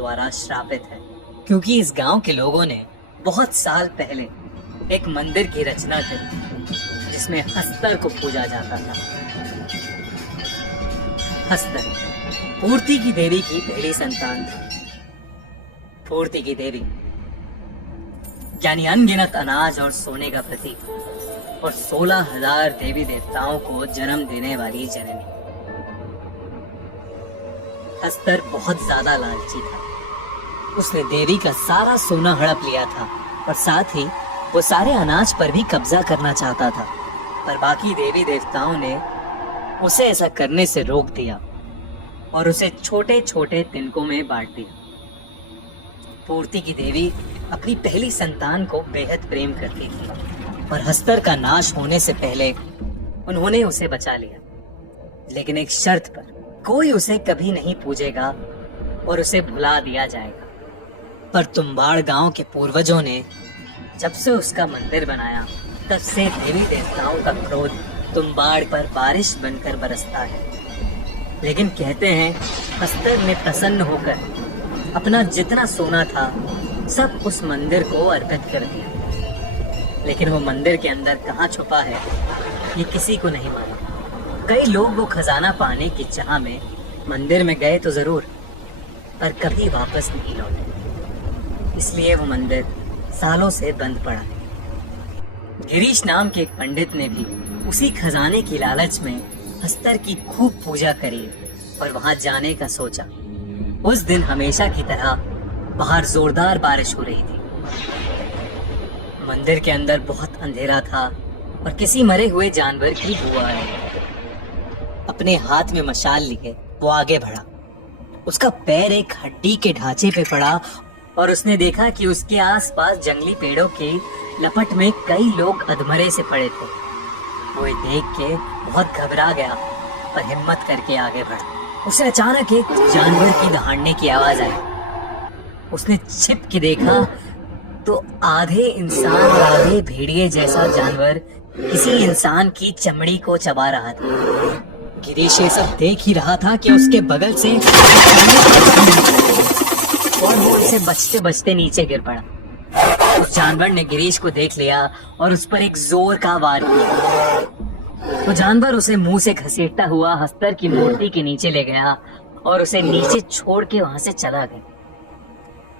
द्वारा श्रापित है, क्योंकि इस गांव के लोगों ने बहुत साल पहले एक मंदिर की रचना करी जिसमें हस्तर को पूजा जाता था। हस्तर पूर्ति की देवी की पहली संतान थी। पूर्ति की देवी यानी अनगिनत अनाज और सोने का प्रतीक और 16,000 देवी देवताओं को जन्म देने वाली जननी। हस्तर बहुत ज्यादा लालची था। उसने देवी का सारा सोना हड़प लिया था और साथ ही वो सारे अनाज पर भी कब्जा करना चाहता था, पर बाकी देवी देवताओं ने उसे ऐसा करने से रोक दिया और उसे छोटे छोटे तिनकों में बांट दिया। पूर्ति की देवी अपनी पहली संतान को बेहद प्रेम करती थी और हस्तर का नाश होने से पहले उन्होंने उसे बचा लिया, लेकिन एक शर्त पर, कोई उसे कभी नहीं पूजेगा और उसे भुला दिया जाएगा। पर तुम्बाड़ गांव के पूर्वजों ने जब से उसका मंदिर बनाया, तब से देवी देवताओं का क्रोध तुम्बाड़ पर बारिश बनकर बरसता है। लेकिन कहते हैं हस्तर ने प्रसन्न होकर अपना जितना सोना था सब उस मंदिर को अर्पित कर दिया, लेकिन वो मंदिर के अंदर कहाँ छुपा है ये किसी को नहीं मालूम। कई लोग वो खजाना पाने की चाह में मंदिर में गए तो जरूर, पर कभी वापस नहीं लौटे, इसलिए वो मंदिर सालों से बंद पड़ा। गिरीश नाम के एक पंडित ने भी उसी खजाने की लालच में हस्तर की खूब पूजा करी और वहां जाने का सोचा। उस दिन हमेशा की तरह बाहर जोरदार बारिश हो रही थी। मंदिर के अंदर बहुत अंधेरा था और किसी मरे हुए जानवर की बू आ रही थी। अपने हाथ में मशाल लिए वो आगे बढ़ा। उसका पैर एक हड्डी के ढांचे पे पड़ा और उसने देखा कि उसके आसपास जंगली पेड़ों के लपट में कई लोग अधमरे से पड़े थे। वो ये देख के बहुत घबरा गया, पर हिम्मत करके आगे बढ़ा। उसे अचानक एक जानवर की दहाड़ने की आवाज आई। उसने छिप के देखा तो आधे इंसान और आधे भेड़िए जैसा जानवर किसी इंसान की चमड़ी को चबा रहा था। गिरीश ये सब देख ही रहा था कि उसके बगल से और वो उसे बचते बचते नीचे गिर पड़ा। उस जानवर ने गिरीश को देख लिया और उस पर एक जोर का वार किया। तो जानवर उसे मुंह से घसीटता हुआ हस्तर की मूर्ति के नीचे ले गया और उसे नीचे छोड़ के वहां से चला गया।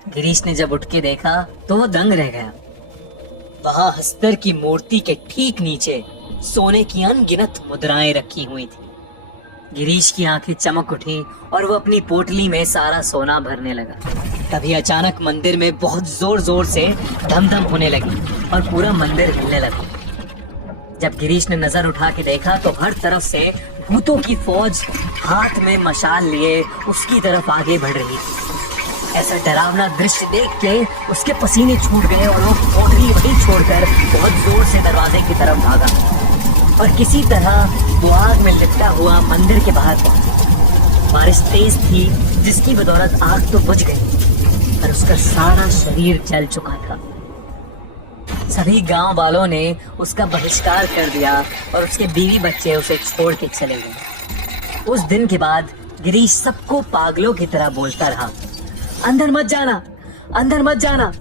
गिरीश ने जब उठ के देखा तो वो दंग रह गया। वहां हस्तर की मूर्ति के ठीक नीचे सोने की अनगिनत मुद्राएं रखी हुई थी। गिरीश की आंखें चमक उठी और वो अपनी पोटली में सारा सोना भरने लगा। तभी अचानक मंदिर में बहुत जोर जोर से धम-धम होने लगी और पूरा मंदिर हिलने लगा। जब गिरीश ने नजर उठा के देखा तो हर तरफ से भूतों की फौज हाथ में मशाल लिए उसकी तरफ आगे बढ़ रही थी। ऐसा डरावना दृश्य देख के उसके पसीने छूट गए और वो पोटली वहीं छोड़कर बहुत जोर से दरवाजे की तरफ भागा और किसी तरह वो आग में लिपटा हुआ मंदिर के बाहर पहुंचा। बारिश तेज थी जिसकी बदौलत आग तो बुझ गई, पर उसका सारा शरीर जल चुका था। सभी गांव वालों ने उसका बहिष्कार कर दिया और उसके बीवी बच्चे उसे छोड़ के चले गए। उस दिन के बाद गिरीश सबको पागलों की तरह बोलता रहा, अंदर मत जाना, अंदर मत जाना।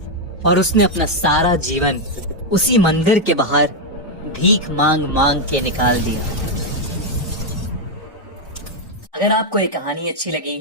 और उसने अपना सारा जीवन उसी मंदिर के बाहर भीख मांग मांग के निकाल दिया। अगर आपको ये कहानी अच्छी लगी